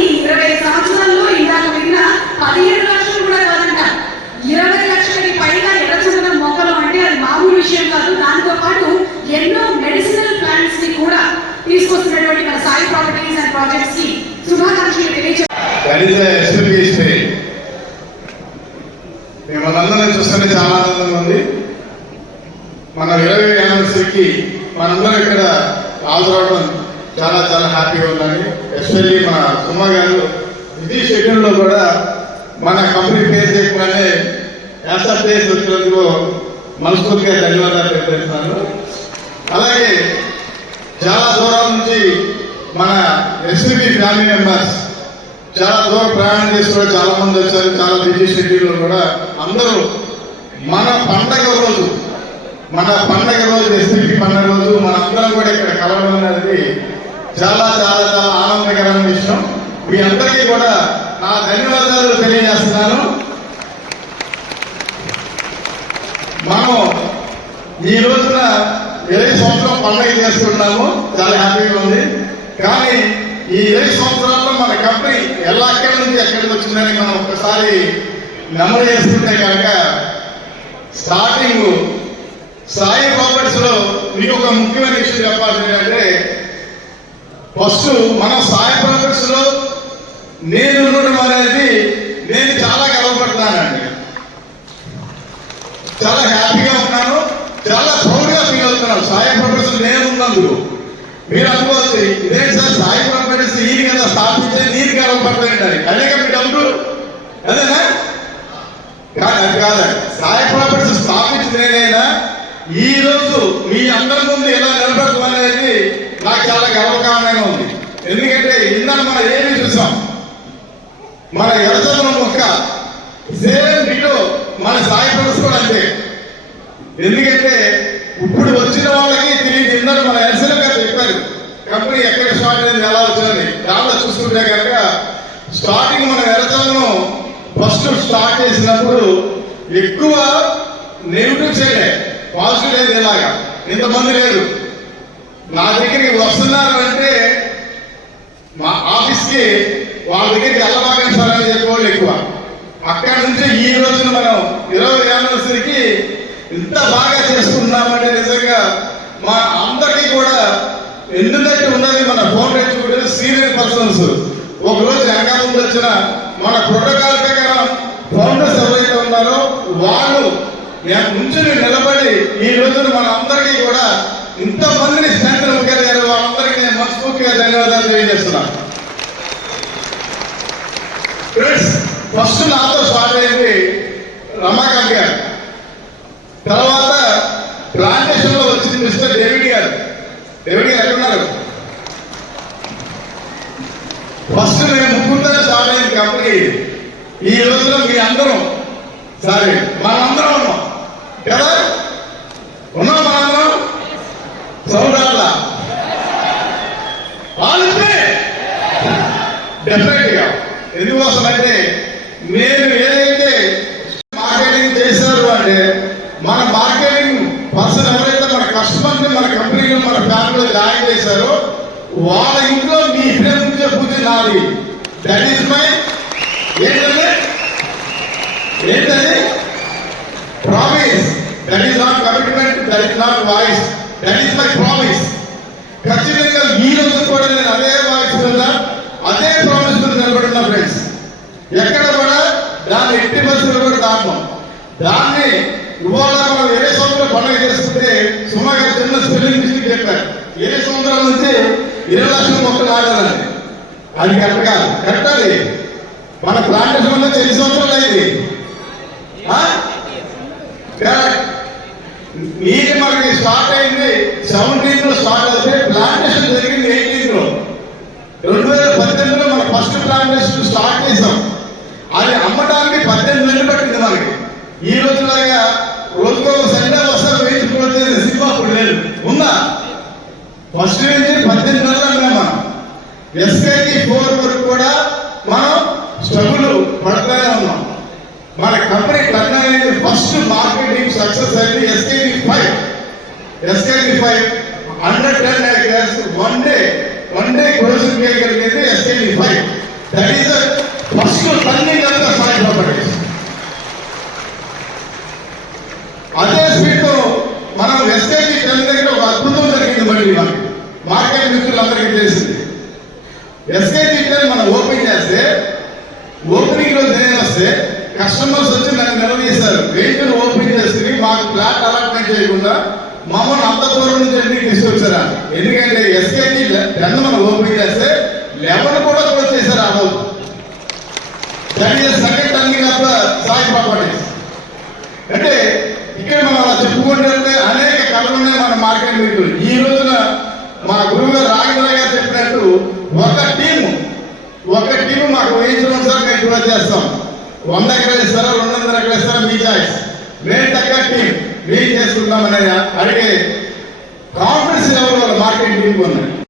20 సంవత్సరాల్లో ఇందాక విన్న 17 లక్షలు కూడా కాదంట, 20 లక్షలకి పైగా ఎర్రచందనం మొక్కలు అంటే అది మామూలు విషయం కాదు. దాంతో పాటు ఎన్నో మెడిసినల్ ప్లాంట్స్ ని కూడా తీసుకొస్తున్నటువంటి మన సాయి ప్రాపర్టీస్ అండ్ ప్రాజెక్ట్స్ కి శుభాకాంక్షలు తెలియజేస్తారు. మిమ్మల్ని చూస్తుంటే చాలా ఆనందంగా ఉంది. మన 20వ యానివర్సరీకి మనందరం ఇక్కడ హాజరవడం చాలా చాలా హ్యాపీగా ఉందండి. ఎస్పెషల్లీ మన సుమ గారు బిజీ షెడ్యూల్లో కూడా మన కంపెనీ పేరు చెప్పగానే యాసర్ ప్లేస్ వచ్చినందుకు మనస్ఫూర్తిగా ధన్యవాదాలు తెలియజేస్తున్నాను. అలాగే చాలా దూరం నుంచి మన ఎస్పీబీ ఫ్యామిలీ మెంబర్స్ చాలా దూరం ప్రయాణం చేసి కూడా చాలా మంది వచ్చారు. చాలా బిజీ షెడ్యూల్లో కూడా అందరూ మన పండగ రోజు ఎస్పీబీ పండగ రోజు మనందరం కూడా ఇక్కడ కలవడం అనేది చాలా చాలా చాలా ఆనందకరమైన విషయం. మీ అందరికీ కూడా నా ధన్యవాదాలు తెలియజేస్తున్నాను. మనం ఈ రోజున 20 సంవత్సరం పండుగ చేసుకుంటున్నాము, చాలా హ్యాపీగా ఉంది. కానీ ఈ 20 సంవత్సరాల్లో మన కంపెనీ ఎక్కడి నుంచి ఎక్కడికి వచ్చిందని మనం ఒక్కసారి నెమరు చేసుకుంటే కనుక స్టార్టింగ్ సాయి ప్రాపర్టీస్ లో మీకు ఒక ముఖ్యమైన విషయం చెప్పాల్సింది ఏంటంటే, ఫస్ట్ మనం సాయి ప్రాపర్టీస్ లో నేను ఉండడం అనేది నేను చాలా గర్వపడుతున్నానండి. చాలా హ్యాపీగా ఉన్నాను, చాలా ప్రౌడ్గా ఫీల్ అవుతున్నాను. సాయి ప్రాపర్టీస్ నేను ఉన్నందుకు మీరు అనుకోవచ్చు, ఇదేంటి సార్ సాయి ప్రాపర్టీస్ ఈయన కదా స్థాపించే నేను గర్వపడతానండి, అదే కదా మీ డౌట్, అదేనా? అది కాదండి. సాయి ప్రాపర్టీస్ స్థాపించింది నేనైనా ఈ రోజు మీ అందరి ముందు ఎలా నిలబెడతాం అనేది నాకు చాలా గర్వకారణంగా ఉంది. ఎందుకంటే ఇందాక మనం ఏమి చూసాం, మన ఎర్రచందనం మొక్క సేమ్ డిటో మన సాయి ప్రాపర్టీస్ కూడా అంతే. ఎందుకంటే ఇప్పుడు వచ్చిన వాళ్ళకి తెలియదు. ఇందాక మన ఎస్ఎల్ గారు చెప్పారు కంపెనీ ఎక్కడ స్టార్ట్ అయింది, ఎలా వచ్చిందని. దాంట్లో చూసుకుంటే కనుక స్టార్టింగ్ మన ఎర్రచందనం ఫస్ట్ స్టార్ట్ చేసినప్పుడు ఎక్కువ నెగిటివ్ సైడే, పాజిటివ్ లేదు. ఇలాగా ఇంతమంది లేరు. నా దగ్గరికి వస్తున్నారు అంటే మా ఆఫీస్కి వాళ్ళ దగ్గరికి వెళ్ళబాగండి సార్ అని చెప్పేవాళ్ళు ఎక్కువ. అక్కడి నుంచి ఈ రోజున మనం 20వ యానివర్సరీకి ఇంత బాగా చేసుకుంటున్నామంటే నిజంగా మా అందరికీ కూడా ఎందుకంటే ఉన్నది మన ఫోన్ రేంజ్ సీనియర్ పర్సన్స్ ఒకరోజు వెనకాల ముందు వచ్చిన మన ప్రోటోకాల్ ప్రకారం ఫౌండర్స్ ఎవరైతే ఉన్నారో వాళ్ళు నుంచి నిలబడి ఈ రోజున మన అందరికీ కూడా ఇంతమందిని స్నేహితులు ముఖ్యారు. వాళ్ళందరికీ నేను మనస్ఫూర్తిగా ధన్యవాదాలు తెలియజేస్తున్నాను. ఫస్ట్ నాతో స్టార్ట్ అయింది రమాకాంత్ గారు, తర్వాత ప్లాంటేషన్ లో వచ్చింది మిస్టర్ డేవిడ్ గారు. డేవిడ్ గారు ఎక్కడున్నారు? ఫస్ట్ మేము ముగ్గురుతో స్టార్ట్ అయింది కంపెనీ. ఈ రోజులో మీ అందరం సారీ మనందరం ఉన్నాం కదా, ఉన్నాం మనందరం. సౌండ్ అట్లా డెఫినెట్ గా. ఎందుకోసం అంటే నేను ఏదైతే మార్కెటింగ్ చేశారు అంటే మన మార్కెటింగ్ పర్సన్ ఎవరైతే మన కస్టమర్ ని మన కంపెనీలో మన ఫ్యామిలీలో జాయిన్ చేశారో వాళ్ళ ఇంట్లో మీ పేరు నుంచే పూజ నాది. దట్ ఈస్ మై ఏంటది promise. That is not commitment, that is not voice, that is my promise. ఖచ్చితంగా ఈ రోజు కూడా నేను అదే వాయిస్ మీద అదే ప్రామిస్ మీద నిలబడుతున్నా ఫ్రెండ్స్. ఎక్కడ కూడా దాన్ని 80% కూడా దాంట్లో దాన్ని ఇవాళ మనం 20 సంవత్సరాలు పండుగ చేసుకుంటే సుమారుగా చిన్న స్పెల్లింగ్ మిస్టేక్ చెప్పారు. 20 సంవత్సరాల నుంచి 20 లక్షల మొక్కలు నాటాలని. అది కరెక్ట్ కాదు. కరెక్ట్ అది మన ప్లాంటేషన్ నుంచి 8 సంవత్సరాలు అయింది. నీరు మనకి స్టార్ట్ అయింది 17 లో స్టార్ట్ అయితే ప్లాంటేషన్ జరిగింది 18 లో. 2018లో మనం ఫస్ట్ ప్లాంటేషన్ స్టార్ట్ చేసాం. అది అమ్మడానికి 18 నెలలు పట్టింది మనకి. ఈ రోజులాగా రోజుకో సండే వస్తారు వేయించుకోవచ్చు సినిమా అప్పుడు లేదు, ఉందా? ఫస్ట్ నుంచి 18 నెలలు అన్నాం మనం. ఎస్కేకి 4 వరకు కూడా మనం స్ట్రగుల్ పడుతూనే ఉన్నాం. మన కంపెనీ టర్న్ అయింది ఫస్ట్ మార్కెటింగ్ సక్సెస్ అయింది ఎస్కేకి 5. ఎస్కేకి 5 110 acres వన్ డే క్లోజింగ్ చేయగలిగింది ఎస్కేకి 5. That is first turning of the Sai properties. అదే స్పీడ్ తో మనం ఎస్కేజీ 10 దగ్గర ఒక అద్భుతం జరిగింది. మళ్ళీ మనకి మార్కెట్ మిత్రులందరికీ తెలిసింది. ఎస్కేజీ 10 మనం ఓపెన్ చేస్తే ఓపెనింగ్ లో నేను వస్తే కస్టమర్స్ వచ్చి నన్ను నిలదీశారు. వెహికల్ ఓపెన్ చేసుకుని మాకు ఫ్లాట్ అలాట్మెంట్ చేయకుండా మమ్మల్ని అంత దూరం నుంచి ఎందుకు తీసుకొచ్చారా? ఎందుకంటే ఎస్కేజీ 10 మనం ఓపెన్ చేస్తే 11 కూడా క్లోజ్ చేశారు. ఆ రోజు that is second turning of the Sai properties. అంటే ఇక్కడ మనం అలా చెప్పుకుంటే అనేక కళలు ఉన్నాయి మన మార్కెట్ మీకు. ఈ రోజున మా గురువు గారు రాఘవేంద్ర గారు చెప్పినట్టు ఒక టీము మాకు వేయించడం సార్, మేము కూడా చేస్తాం. 100 ఎకరాలు ఇస్తారా, 200 ఎకరాలు ఇస్తారా, మీ చాయిస్. మేము తగ్గ టీం మేము చేసుకుంటామని అడిగే కాన్ఫిడెన్స్ లెవెల్ మార్కెట్ టీంకి ఉన్నాయి.